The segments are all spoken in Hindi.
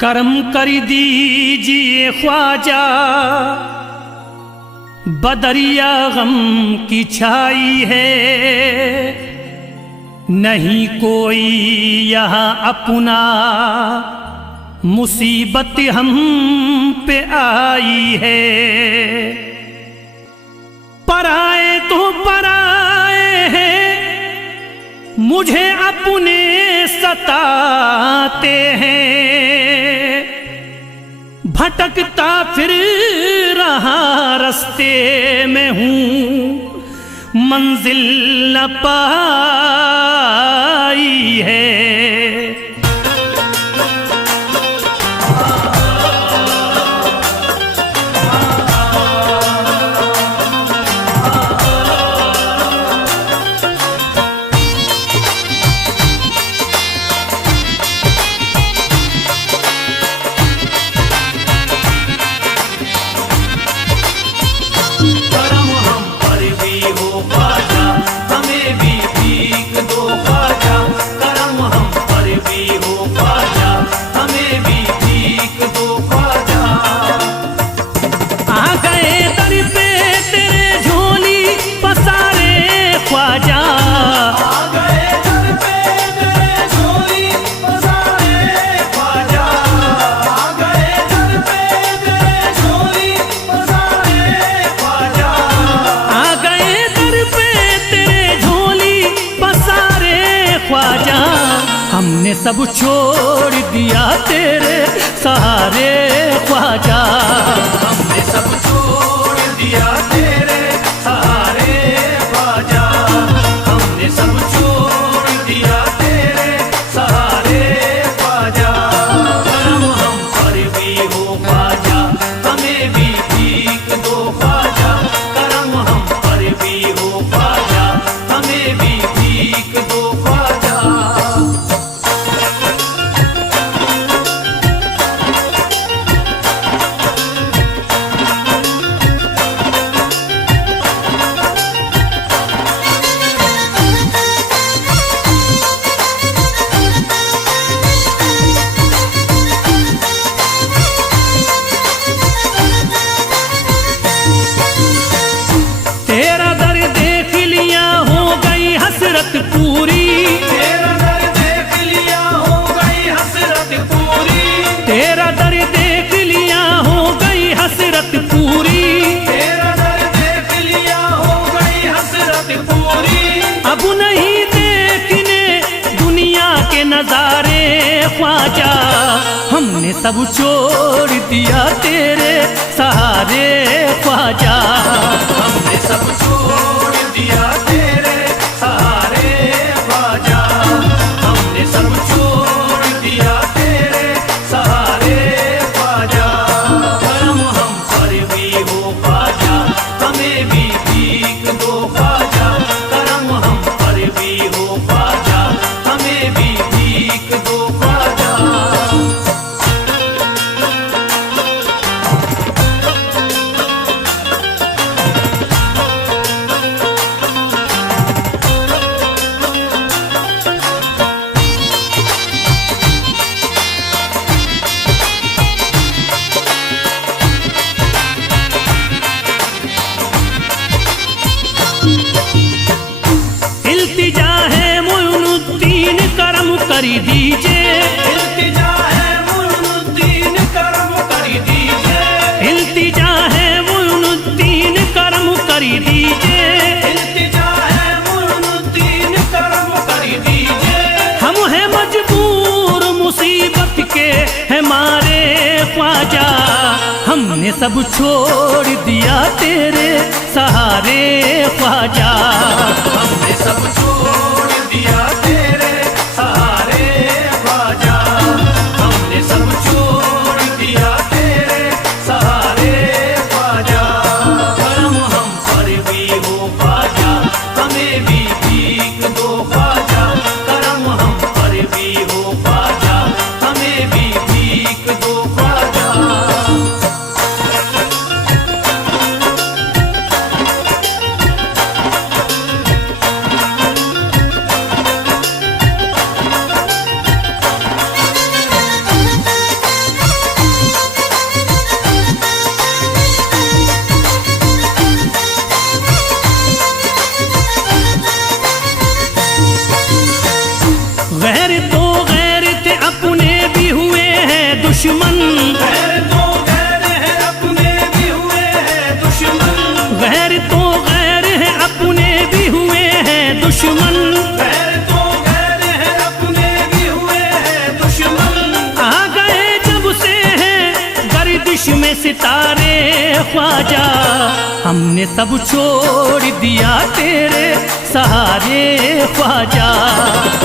करम कर दीजिए ख्वाजा, बदरिया गम की छाई है, नहीं कोई यहाँ अपना, मुसीबत हम पे आई है। पराए तो पराए हैं, मुझे अपने सताते हैं, भटकता फिर रहा रास्ते में हूँ, मंजिल न पाई है। हमने सब छोड़ दिया तेरे सहारे ख्वाजा, हमने सब छोड़ दिया तेरे सहारे ख्वाजा, हमने सब छोड़ दिया तेरे सहारे ख्वाजा। करम हम पर भी हो ख्वाजा, हमें भी भीख दो ख्वाजा, करम हम पर भी हो ख्वाजा, हमें भी भीख दो ख्वाजा। पूरी तेरा दर देख लिया हो गई हसरत पूरी, तेरा दर देख लिया हो गई हसरत पूरी, तेरा दर देख लिया हो गई हसरत पूरी। अब नहीं देखने दुनिया के नजारे ख्वाजा, हमने सब छोड़ दिया तेरे सहारे ख्वाजा, हमने सब छोड़ दिया तेरे सहारे ख्वाजा, हमने सब छोड़ दिया तेरे सहारे ख्वाजा। करम हम पर भी हो ख्वाजा, हमें भी भीख दो ख्वाजा, करम हम पर भी हो ख्वाजा, हमें भी भीख दो ख्वाजा। इल्तिजा है मुइनुद्दीन करम कर दीजिए, इल्तिजा है मुइनुद्दीन करम कर दीजिए, इल्तिजा है मुइनुद्दीन करम कर दीजिए, इल्तिजा है मुइनुद्दीन करम कर दीजिए। हम हैं मजबूर मुसीबत के हमारे ख्वाजा, हमने सब छोड़ दिया तेरे सहारे ख्वाजा, हमने सब छोड़ दिया तेरे सहारे ख्वाजा, हमने सब छोड़ दिया तेरे सहारे ख्वाजा। करम हम पर भी हो ख्वाजा, हमें भी भीख दो ख्वाजा, करम हम पर भी हो ख्वाजा, हमें भी भीख दो ख्वाजा। तो गैर थे अपने भी हुए हैं दुश्मन, गैर तो गैर है अपने भी हुए हैं दुश्मन, गैर तो गैर है अपने भी हुए हैं दुश्मन। गैर तो गैर है अपने भी हुए हैं दुश्मन। आ गए जब से हैं गर्दिश में सितारे ख्वाजा, हमने सब छोड़ दिया तेरे सहारे ख्वाजा।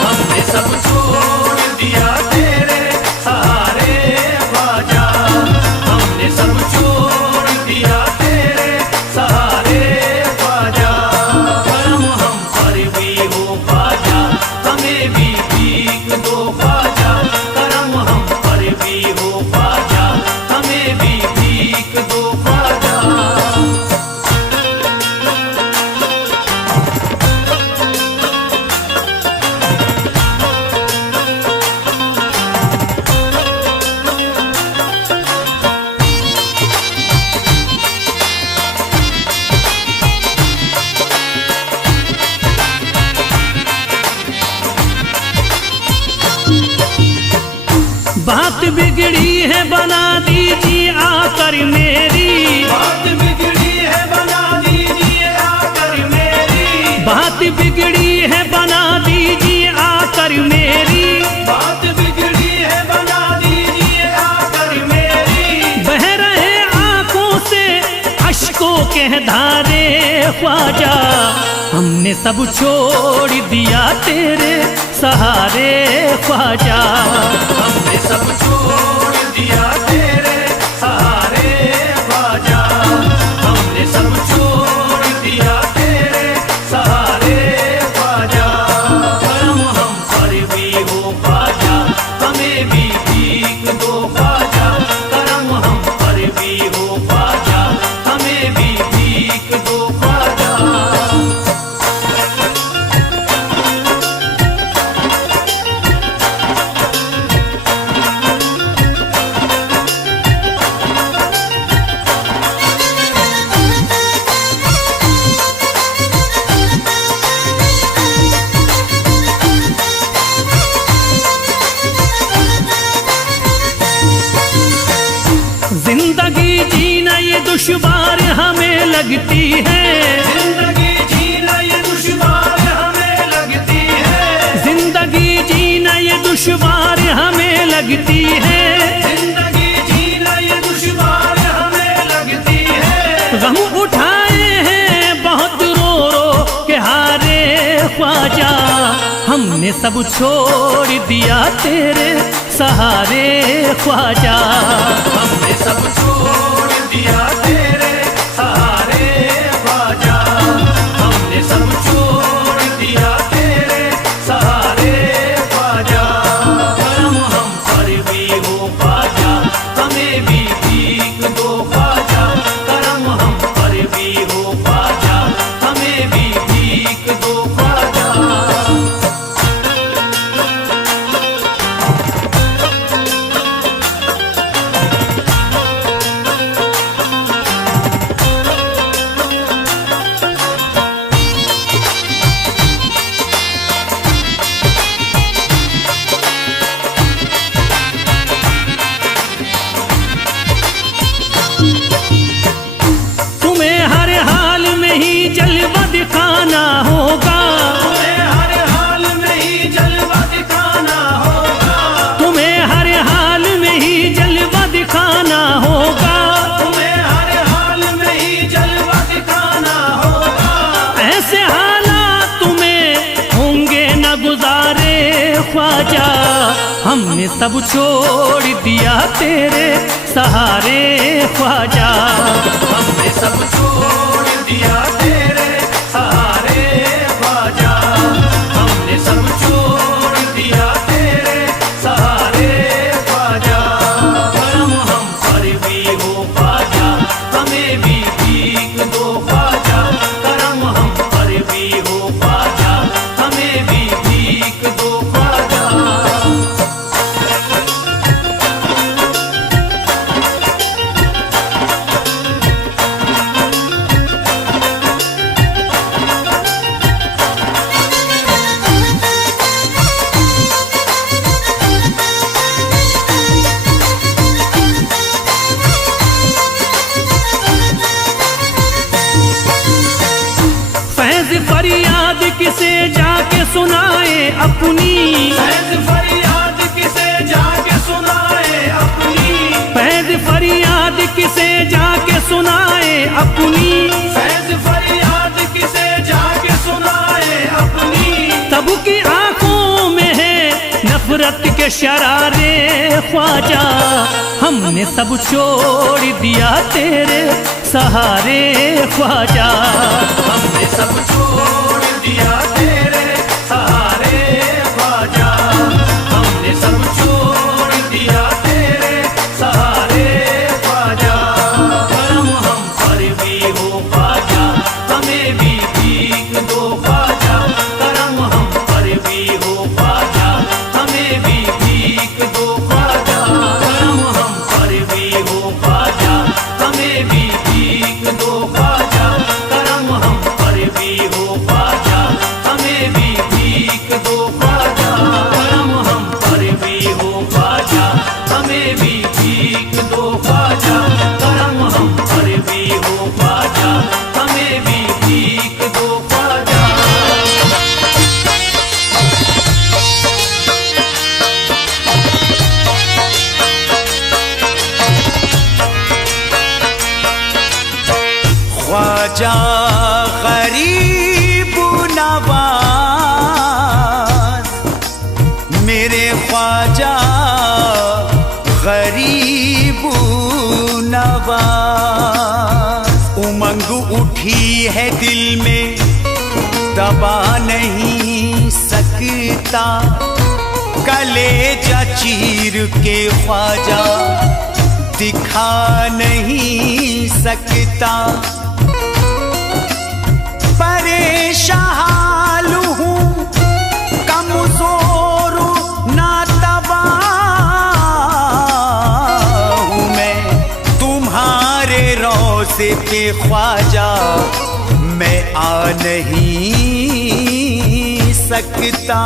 हमने सब छोड़ दिया तेरे सहारे ख्वाजा, हमने सब छोड़ दिया तेरे सहारे ख्वाजा। करम हम पर भी हो ख्वाजा, हमें भी भीख दो ख्वाजा। करम हम पर भी हो ख्वाजा, हमें भी भीख दो ख्वाजा। बात बिगड़ी है बना दीजिए आकर मेरी, बात बिगड़ी है बना दीजिए आकर मेरी, बात बिगड़ी है बना दीजिए आकर मेरी। बात बिगड़ी है बना दीजिए आकर मेरी। बह रहे आंखों से अश्कों के धारे ख्वाजा, हमने सब छोड़ दिया तेरे सहारे ख्वाजा। हमने सब छोड़ दिया तेरे सहारे ख्वाजा, हमने सब छोड़ दिया तेरे सहारे ख्वाजा। करम हम पर भी हो ख्वाजा, हमें भी भीख दो ख्वाजा। करम हम पर भी हो ख्वाजा, हमें भी भीख दो ख्वाजा। जिंदगी जीना ये दुश्वार हमें लगती है, जिंदगी जीना ये दुश्वार हमें लगती है। जिंदगी जीना ये दुश्वार हमें लगती है। जिंदगी जीना ये दुश्वार हमें लगती है। गम उठाए हैं बहुत रो रो के हारे ख्वाजा, हमने सब छोड़ दिया तेरे सहारे ख्वाजा। हमने सब छोड़ दिया तेरे सहारे ख्वाजा, हमने सब छोड़ दिया तेरे सहारे ख्वाजा। करम हम पर भी हो ख्वाजा, हमें भी भीख दो ख्वाजा। करम हम पर भी हो ख्वाजा, हमें भी भीख दो ख्वाजा। तुम्हें हर हाल में ही जलवा दिखाना होगा, तुम्हें हर हाल में ही जलवा दिखाना होगा। तुम्हें हर हाल में ही जलवा दिखाना होगा। तुम्हें हर हाल में ही जलवा दिखाना होगा। ऐसे हालात तुम्हें होंगे न गुजारे ख्वाजा, हमने सब छोड़ दिया तेरे सहारे ख्वाजा। हमने सब छोड़ दिया तेरे सहारे ख्वाजा, हमने सब छोड़ दिया तेरे सहारे ख्वाजा। करम हम पर भी हो ख्वाजा, हमें भी भीख दो ख्वाजा। करम हम पर भी हो ख्वाजा, हमें भी भीख दो ख्वाजा। शरारे ख्वाजा, हमने सब छोड़ दिया तेरे सहारे ख्वाजा। हमने सब छोड़ दिया तेरे सहारे ख्वाजा, हमने सब छोड़ दिया तेरे सहारे ख्वाजा। करम हम पर भी हो ख्वाजा, हमें भी भीख दो ख्वाजा। करम हम पर भी हो ख्वाजा, हमें भी भीख दो ख्वाजा। करम हम पर भी हो ख्वाजा, हमें भी भीख दो ख्वाजा। करम हम पर भी हो ख्वाजा, हमें भी भीख दो ख्वाजा। करम हम पर भी हो ख्वाजा, हमें भी भीख दो ख्वाजा। करम हम पर भी हो ख्वाजा, हमें भी भीख दो ख्वाजा। ख्वाजा गरीब नवाज, मेरे ख्वाजा गरीब नवाज। उमंग उठी है दिल में, दबा नहीं सकता, कलेजा चीर के ख्वाजा दिखा नहीं सकता। परेशान हूँ, कमजोर नातबा हूँ मैं, तुम्हारे रोज़े पे ख्वाजा मैं आ नहीं सकता।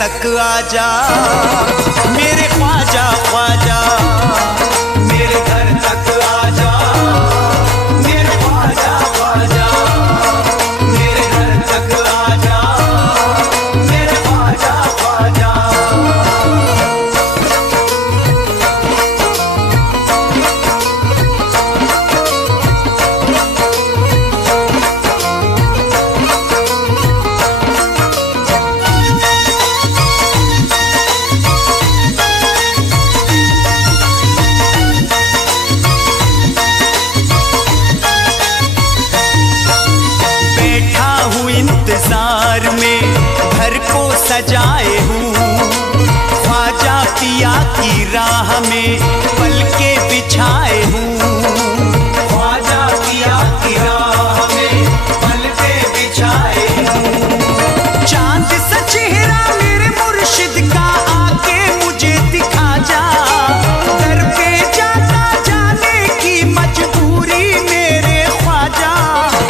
तक आजा मेरे ख्वाजा ख्वाजा, मेरे घर तक आजा मेरे ख्वाजा ख्वाजा, मेरे घर तक आजा मेरे ख्वाजा ख्वाजा। इंतजार में घर को सजाए हूँ, ख्वाजा पिया की राह में पलके बिछाए हूँ। ख्वाजा पिया की राह में पलके बिछाए हूँ। चांद सा चेहरा मेरे मुर्शिद का आके मुझे दिखा जा, दर पे जाता जाने की मजबूरी मेरे ख्वाजा,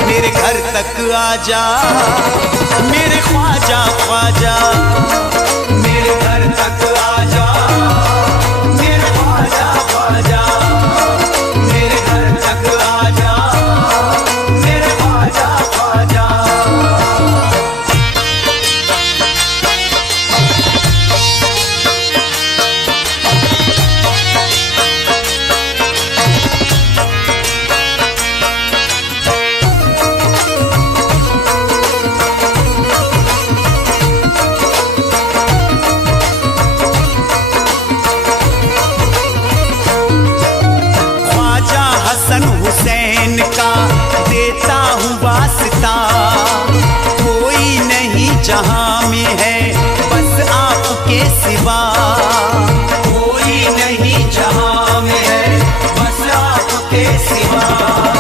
मेरे घर तक आजा मेरे ख्वाजा ख्वाजा, मेरे घर तक आजा मेरे ख्वाजा ख्वाजा, मेरे घर तक आजा मेरे ख्वाजा ख्वाजा। हुसैन का देता हूँ वास्ता, कोई नहीं जहां में है बस आपके सिवा, कोई नहीं जहां में है बस आपके सिवा।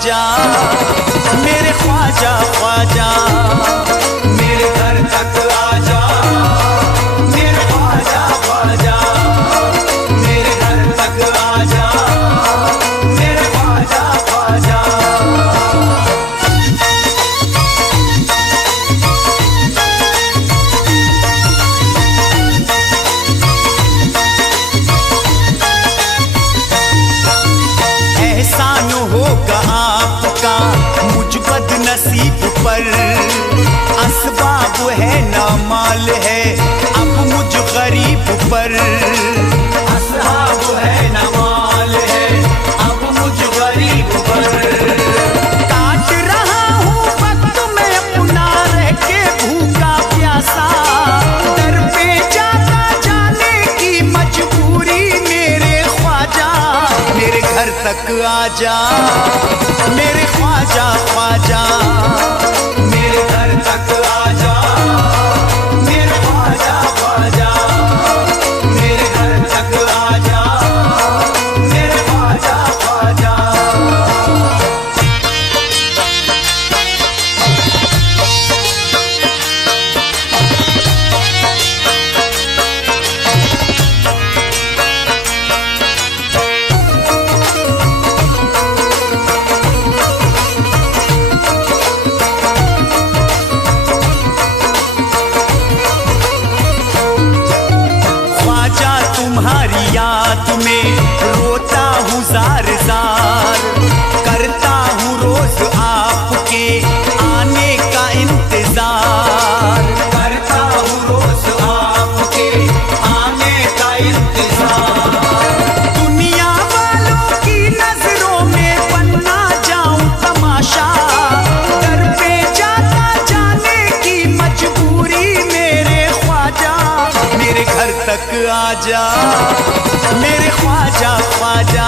ख्वाजा, मेरे ख्वाजा ख्वाजा, मेरे घर तक आजा, मेरे ख्वाजा ख्वाजा, मेरे घर तक आजा, मेरे ख्वाजा ख्वाजा। एहसान होगा आपका मुझ बदनसीब पर, असबाब है ना माल है अब मुझ गरीब पर। असहाब है न माल है अब मुझ गरीब पर। काट रहा हूँ वक्त मैं अपना रह के भूखा प्यासा, दर पे जाता जाने की मजबूरी मेरे ख्वाजा, मेरे घर तक आजा, मेरे ख्वाजा ख्वाजा, मेरे घर तक आजा, मेरे ख्वाजा ख्वाजा, मेरे घर तक आजा, मेरे ख्वाजा ख्वाजा। ख्वाजा तुम्हारी याद में रोता हूँ जार जार, करता हूँ रोज आपके आने का इंतजार। करता हूँ रोज आपके आने का इंतजार। दुनिया वालों की नजरों में बनना जाऊं तमाशा, दर पे जाता जाने की मजबूरी मेरे ख्वाजा, मेरे घर तक आजा, मेरे ख्वाजा ख्वाजा,